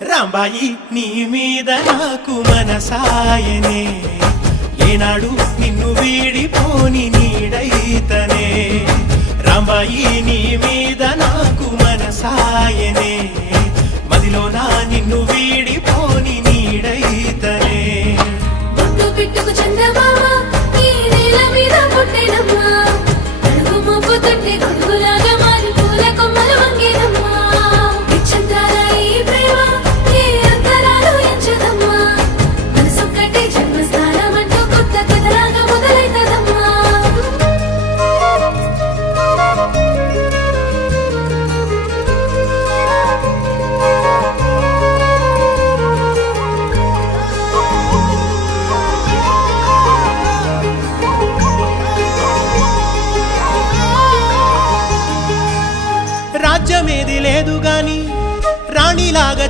రాంబాయి నీ మీద నాకు మనసాయనే ఏనాడు నిన్ను వీడిపోని నీడైతనే రాంబాయి నీ మీద నాకు మనసాయనే మదిలోన నిన్ను వీడిపోని నీడైతనే బొట్టు పెట్టుకు చందమామ ఈ నేల మీద పుట్టినమ్మా అడుగు మోపు తొట్టి గొడుగులాగా మారి పూల కొమ్మలు వంగేనమ్మా నిశ్చంద్రాల ఈ ప్రేమ ఏ అంతరాలు ఎంచదమ్మా మనసొక్కటి జన్మస్థానం అంటూ కొత్త కథలాగా మొదలైతదమ్మా రాజ్యమేది లేదు గాని రాణిలాగా